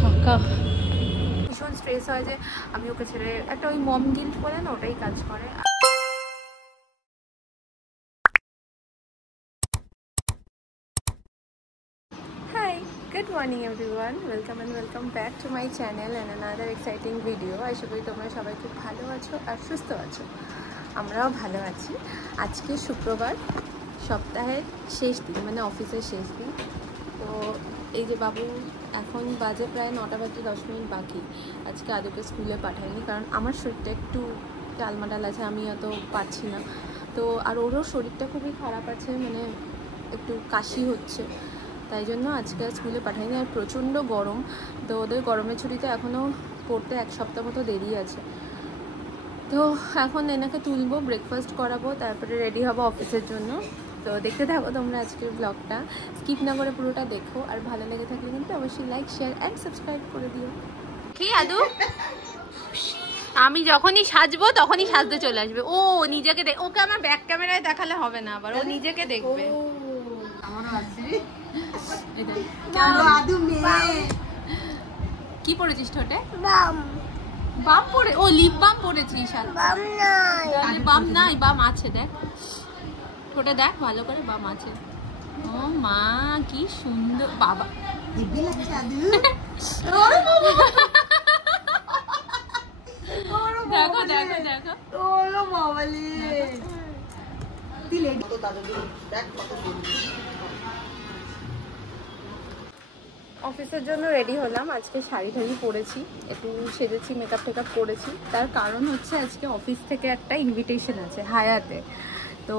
ফাঁকা, ভীষণ স্ট্রেস হয় যে আমি ওকে ছেড়ে, একটা ওই মম গিল্ট বলে না, ওটাই কাজ করে। Good morning everyone, welcome back to my channel and another exciting video. আশা করি তোমরা সবাই খুব ভালো আছো আর সুস্থ আছো, আমরাও ভালো আছি। আজকে শুক্রবার, সপ্তাহের শেষ দিন, মানে অফিসের শেষ দিন। তো এই যে বাবু, এখন বাজে প্রায় 9টা বাজে 10 মিনিট বাকি। আজকে আদৌকে স্কুলে পাঠাইনি, কারণ আমার শরীরটা একটু টালমাটাল আছে, আমি অত পারছি না। তো আর ওরও শরীরটা খুবই খারাপ আছে, মানে একটু কাশি হচ্ছে, তাই জন্য আজকে স্কুলে পাঠাইনি। আর প্রচণ্ড গরম, তো ওদের গরমের ছুটিতে এখনও পড়তে 1 সপ্তাহ মতো দেরি আছে। তো এখন এনাকে তুলবো, ব্রেকফাস্ট করাবো, তারপরে রেডি হবো অফিসের জন্য। তো দেখতে থাকো তোমরা আজকের ব্লগটা, স্কিপ না করে পুরোটা দেখো। আর ভালো লেগে থাকলে কিন্তু অবশ্যই লাইক, শেয়ার অ্যান্ড সাবস্ক্রাইব করে দিও। কি আদু, আমি যখনই সাজবো তখনই সাজতে চলে আসবে ও, নিজেকে দেখ। ওকে আমার ব্যাক ক্যামেরায় দেখালে হবে না, আবার ও নিজেকে দেখবে। কি পড়েছিস ঠোঁটে? বাম পড়ে, ও লিপ বাম পড়েছিস? বাম নাই, বাম আছে, দেখ ঠোঁটে, দেখ ভালো করে, বাম আছে। ও মা, কি সুন্দর বাবা। দেখো দেখো দেখো, অফিসের জন্য রেডি হলাম। আজকে শাড়ি ঠাড়ি পরেছি, একটু সেজেছি, মেকআপ টেকআপ করেছি। তার কারণ হচ্ছে আজকে অফিস থেকে একটা ইনভিটেশন আছে হায়াতে, তো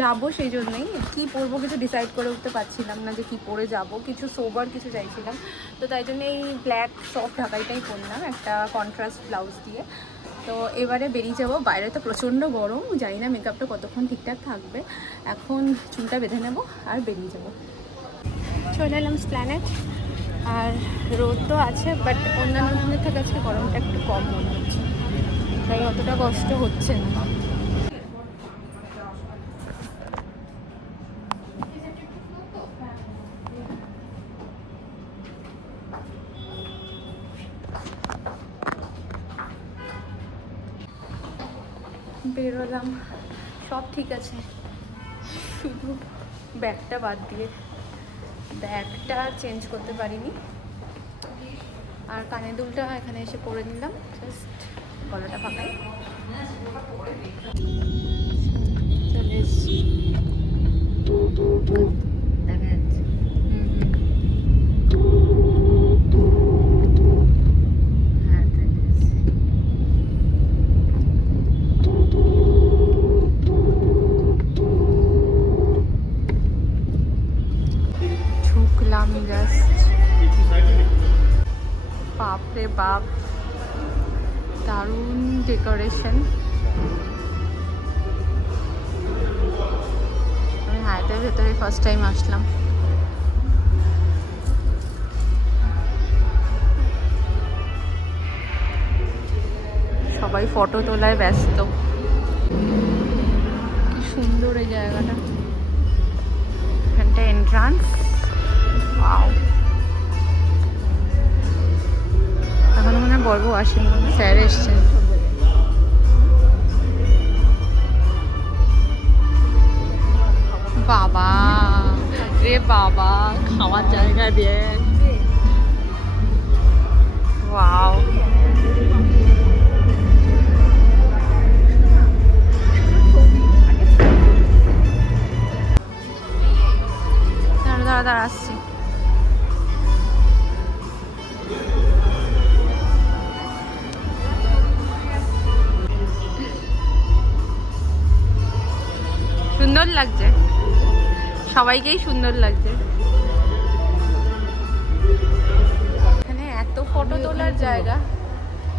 যাব। সেই জন্যই কী পরবো কিছু ডিসাইড করে উঠতে পারছিলাম না যে কী পরে যাব, কিছু সোবার কিছু চাইছিলাম। তো তাই জন্য এই ব্ল্যাক সফট ঢাকাইটাই পরলাম, একটা কন্ট্রাস্ট ব্লাউজ দিয়ে। তো এবারে বেরিয়ে যাবো। বাইরে তো প্রচণ্ড গরম, জানি না মেকআপটা কতক্ষণ ঠিকঠাক থাকবে। এখন চুলটা বেঁধে নেবো আর বেরিয়ে যাব। চলে এলাম প্ল্যানেট, আর রোদ তো আছে, বাট অন্যান্য দিনের থেকে আজকে গরমটা একটু কম মনে হচ্ছে, তাই অতটা কষ্ট হচ্ছে না। বেরোলাম, সব ঠিক আছে, শুধু ব্যাগটা বাদ দিয়ে। ব্যাগটা চেঞ্জ করতে পারিনি, আর কানের দুলটা এখানে এসে পরে নিলাম, জাস্ট গলাটা ফাঁকাই। চলে এসছি, দেখা যাচ্ছে। ঢুকলাম জাস্ট, বাপরে বাপ, দারুণ ডেকোরেশন। আমি হায়াতের ভেতরে ফার্স্ট টাইম আসলাম। সবাই ফটো তোলায় ব্যস্ত। কি সুন্দর এই জায়গাটা, এখানটা এন্ট্রান্স। ওয়াও, এখন মনে হয় বলবো আসেন, স্যার এসছেন। বাবা রে বাবা, খাওয়ার জায়গা দিয়ে। ওয়াও, দাঁড়া দাঁড়া আসছি। সুন্দর লাগছে, সবাইকেই সুন্দর লাগছে। এখানে এত ফটো তোলার জায়গা,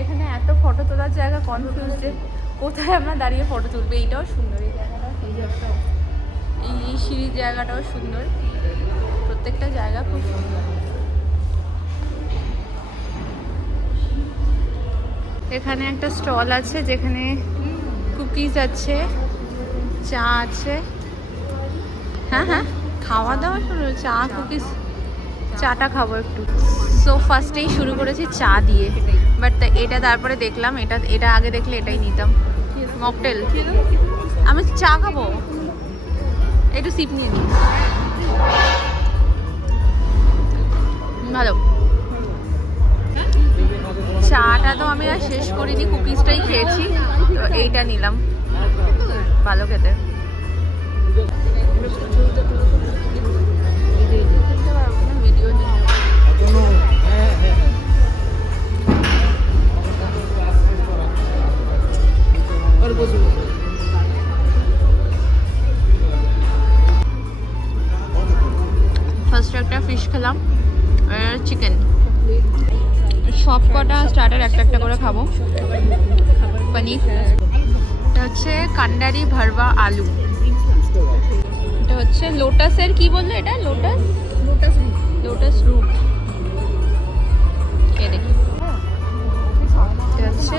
এখানে এত ফটো তোলার জায়গা, কনফিউজ যে কোথায় আমরা দাঁড়িয়ে ফটো তুলবো। এইটাও সুন্দর, এই জায়গাটা, এই সিঁড়ির জায়গাটাও সুন্দর, প্রত্যেকটা জায়গা খুব সুন্দর। এখানে একটা স্টল আছে যেখানে কুকিজ আছে, চা আছে। হ্যাঁ হ্যাঁ, খাওয়া দাওয়া শুরু, চা কুকিজ, চাটা খাবো একটু। সো ফার্স্টেই শুরু করেছি চা দিয়ে, বাট এটা তারপরে দেখলাম এটা আগে দেখলে এটাই নিতাম, মকটেল। আমি চা খাবো, একটু সিপ নিয়ে নিই। ভালো চাটা তো আমি আর শেষ করিনি, কুকিজটাই খেয়েছি, তো এইটা নিলাম, ভালো খেতে। ভিডিও ফার্স্ট একটা ফিশ খেলাম, চিকেন। সব কটা স্টার্টার একটা একটা করে খাবো। পনির, এটা হচ্ছে কান্ডারি ভরবা আলু, এটা হচ্ছে লোটাসের, কি বললো এটা? Lotus root. খেয়ে দেখি। এটা হচ্ছে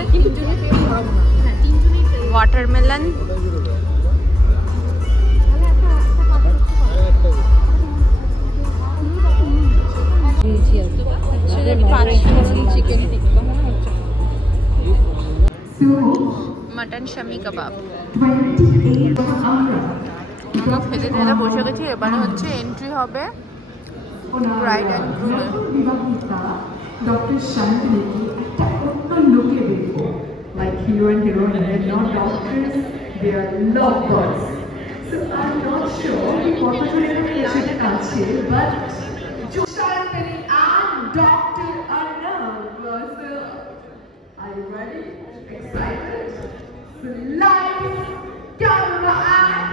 ওয়াটারমেলন, মটন শামি কাবাব। আমরা খেতে খেতে বসে গেছি, এবারে হচ্ছে এন্ট্রি হবে ব্রাইড অ্যান্ড গ্রুমের। ডক্টর শান্তিনিকে একটা অন্য লুকে দেখবো, like hero and heroine, they're not doctors, they are love gods. So I'm not sure কি কতজন এখানে এসেছে আছে, but Shantini and Dr. Arnav. So are you ready? Excited? So lights, camera, and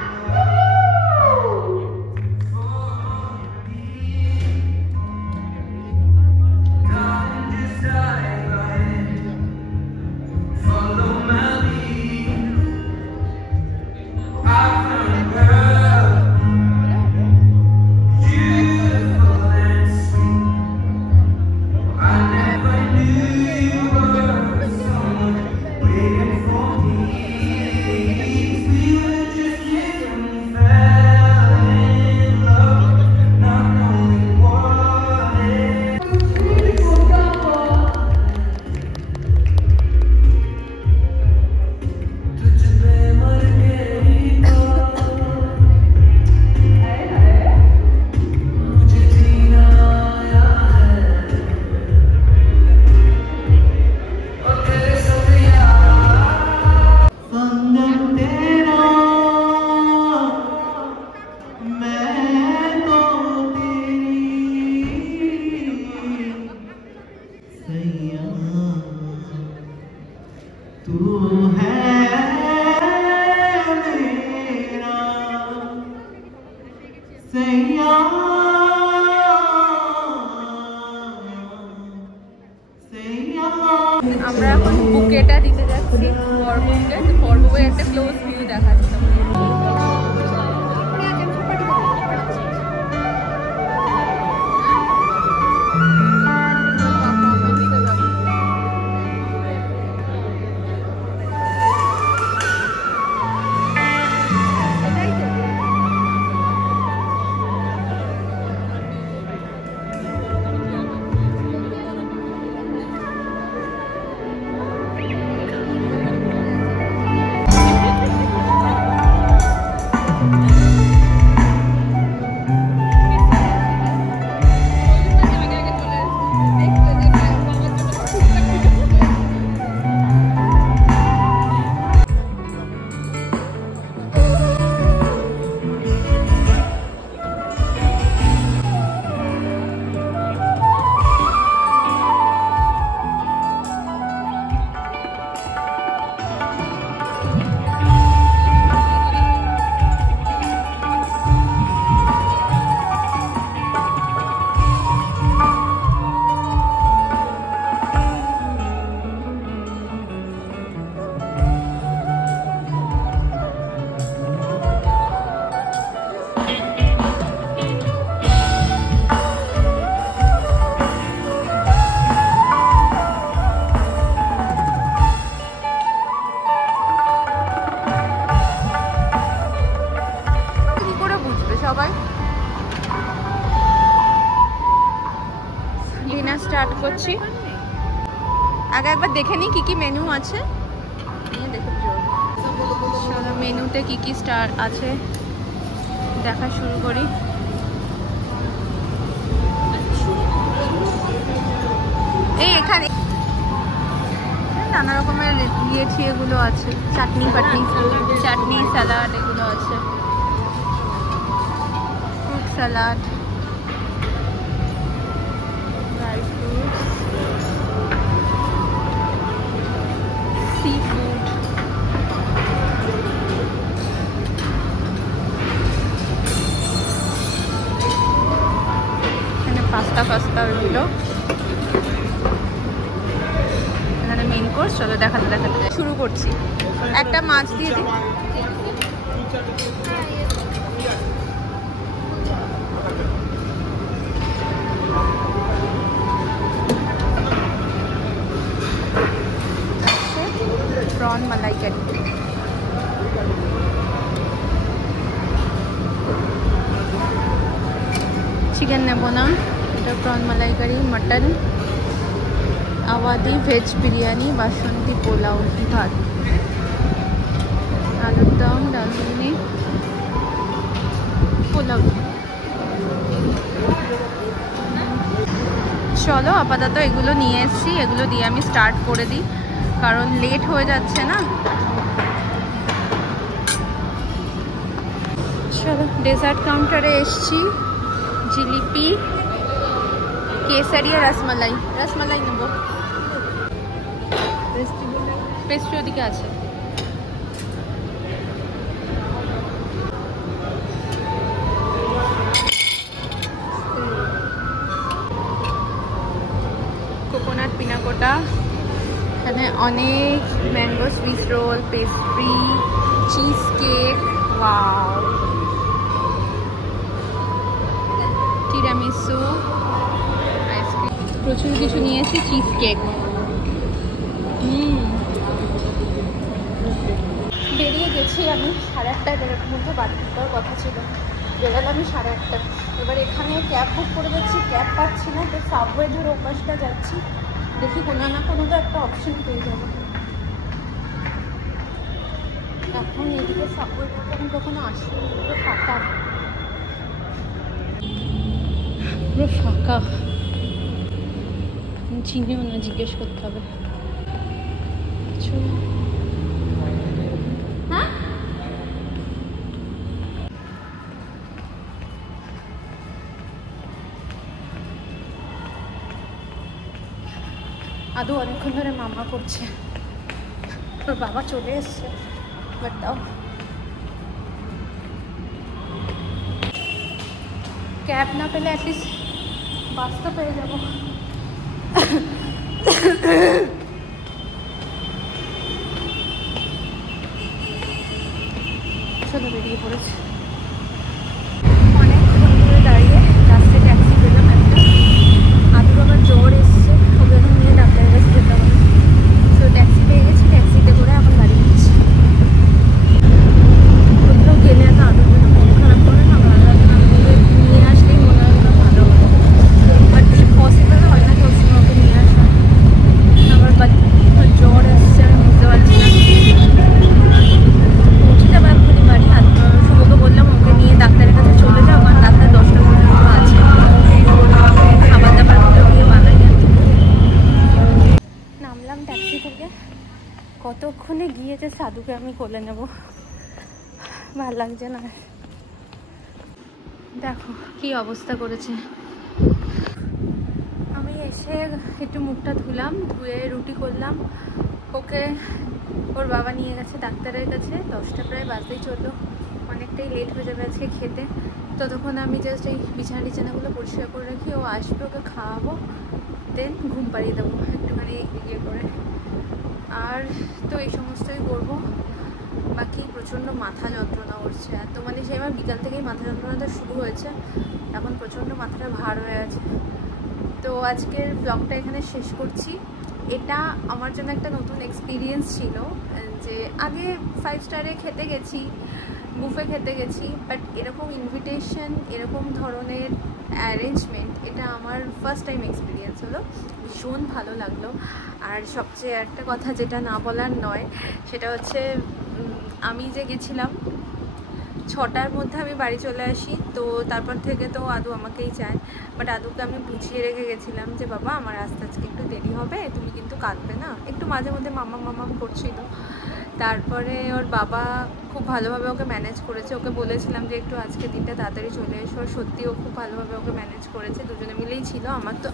আমরা এখন বুকেটা দিতে যাচ্ছি, বরবুকে। বরবুকে একটা ক্লোজ ভিউ দেখাচ্ছি। আগে একবার দেখে নিই কি মেনু আছে, নিয়ে দেখে চলো মেনুতে কি স্টার আছে দেখা শুরু করি। এই এখানে নানা রকমের এগুলো আছে, চাটনি স্যালাড এগুলো আছে, fruit salad, dry fruits, sea food, এখানে পাস্তা ওইগুলো, এখানে মেইন কোর্স। চলো দেখাতে শুরু করছি। একটা মাছ দিয়ে দিই। প্রন মালাইকারি, চিকেন নেব না, এটা প্রন মালাইকারি, মটন, আওয়াদি ভেজ বিরিয়ানি, বাসন্তী পোলাও, ভাত, আলুর দম, ডাল ঘুগনি, পোলাও। চলো আপাতত এগুলো নিয়ে এসেছি, এগুলো দিয়ে আমি স্টার্ট করে দিই, কারণ লেট হয়ে যাচ্ছে না। চলো ডেজার্ট কাউন্টারে এসছি। জিলিপি, কেসারি আর রসমালাই নেব। পেস্ট্রি ওদিকে আছে। কোকোনাট পিনাকোটা, এখানে অনেক mango Swiss roll, pastry, cheese cake, wow, tiramisu, ice cream, প্রচুর কিছু নিয়েছি, চিজ কেক। বেরিয়ে গেছি আমি 8:30 মধ্যে বাড়ি ঢোকার কথা ছিল, বেরোলাম আমি 8:30। এবার এখানে ক্যাব বুক করে যাচ্ছি, ক্যাব পাচ্ছি না, তো সাবওয়ে ধরে ওপাশটা যাচ্ছি, দেখি কোনো না কোনো তো একটা অপশন পেয়ে যাবো। এখন এদিকে সাবওয়ে আমি কখনো আসি, পুরো ফাঁকা, চিনিও না, জিজ্ঞেস করতে হবে। হ্যাঁ আদৌ অনেকক্ষণ ধরে মামা করছে, তোর বাবা চলে এসছে, বাট দাও ক্যাব না পেলে অ্যাটলিস্ট বাস তো পেয়ে যাবো। চলো বেরিয়ে পড়েছে। অনেকক্ষণ ধরে দাঁড়িয়ে রাস্তায় ট্যাক্সি পেলাম একটা, আদুর আবার জ্বর এসছে, ওকে এখন নিয়ে ডাক্তারের কাছে যেতে হবে। তো ট্যাক্সি পেয়ে গেছি, ট্যাক্সিতে করে এখন গাড়ি নিচ্ছি। কোথাও গেলে একটা আদুর জন্য মন খারাপ করে না, ভালো লাগে না, নিয়ে আসলেই মনে হয় না ভালো হবে, বাট পসিবল হয় না সবসময় ওকে নিয়ে আসা। আবার জ্বর এসছে, আমি বুঝতে পারছি না, পৌঁছে যাবো এক্ষুনি বাড়ি। আর শুভকে বললাম ওকে নিয়ে ডাক্তারের কাছে চলে যাও, কারণ ডাক্তার 10টা পর্যন্ত আছে, খাবার দাবারগুলো গিয়ে বানাই। নামলাম ট্যাক্সি থেকে, কতক্ষণে গিয়েছে সাধুকে আমি কোলে নেব, ভাল লাগছে না। দেখো কি অবস্থা করেছে। আমি এসে একটু মুখটা ধুলাম, ধুয়ে রুটি করলাম, ওকে ওর বাবা নিয়ে গেছে ডাক্তারের কাছে। 10টা প্রায় বাজতেই চললো, অনেকটাই লেট হয়ে যাবে আজকে খেতে। ততক্ষণ আমি জাস্ট এই বিছানাগুলো পরিষ্কার করে রাখি, ও আসবে, ওকে খাওয়াবো, দেন ঘুম পাড়িয়ে দেবো একটুখানি ইয়ে করে। আর তো এই সমস্তই করবো। বাকি প্রচণ্ড মাথা যন্ত্রণা করছে, এত মানে সেই আমার বিকাল থেকেই মাথা যন্ত্রণাটা শুরু হয়েছে, এখন প্রচণ্ড মাথাটা ভার হয়ে আছে। তো আজকের ব্লগটা এখানে শেষ করছি। এটা আমার জন্য একটা নতুন এক্সপিরিয়েন্স ছিল, যে আগে 5 স্টারে খেতে গেছি, বুফে খেতে গেছি, বাট এরকম ইনভিটেশন, এরকম ধরনের অ্যারেঞ্জমেন্ট, এটা আমার ফার্স্ট টাইম এক্সপিরিয়েন্স। হলো, ভীষণ ভালো লাগলো। আর সবচেয়ে একটা কথা যেটা না বলার নয়, সেটা হচ্ছে আমি যে গেছিলাম 6টার মধ্যে আমি বাড়ি চলে আসি, তো তারপর থেকে তো আদু আমাকেই চায়, বাট আদুকে আমি বুঝিয়ে রেখে গেছিলাম যে বাবা আমার আসতে আজকে একটু দেরি হবে, তুমি কিন্তু কাঁদবে না। একটু মাঝে মধ্যে মামাম করছিল। তারপরে ওর বাবা খুব ভালোভাবে ওকে ম্যানেজ করেছে, ওকে বলেছিলাম যে একটু আজকে দিনটা তাড়াতাড়ি চলে এসো, আর সত্যি ও খুব ভালোভাবে ওকে ম্যানেজ করেছে, দুজনে মিলেই ছিল।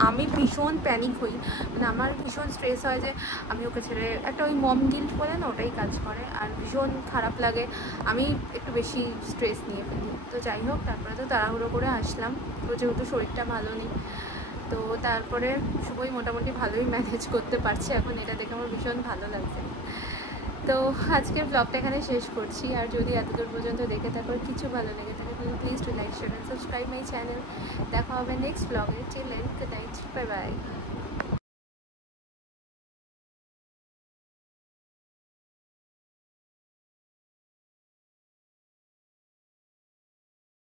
আমি ভীষণ প্যানিক হই, মানে আমার ভীষণ স্ট্রেস হয় যে আমি ওকে ছেড়ে, একটা ওই মম গিল্ট বলে না, ওটাই কাজ করে, আর ভীষণ খারাপ লাগে, আমি একটু বেশি স্ট্রেস নিয়ে ফেলি। তো যাই হোক, তারপরে তো তাড়াহুড়ো করে আসলাম, তো যেহেতু শরীরটা ভালো নেই, তো তারপরে সবাই মোটামুটি ভালোই ম্যানেজ করতে পারছে এখন, এটা দেখে আমার ভীষণ ভালো লাগছে। তো আজকের ব্লগটা এখানে শেষ করছি, আর যদি এতদূর পর্যন্ত দেখে থাকো, কিছু ভালো লেগে থাকে, please to like, share and subscribe my channel. দেখা হবে নেক্সট ব্লগে। Till then, good night, bye by.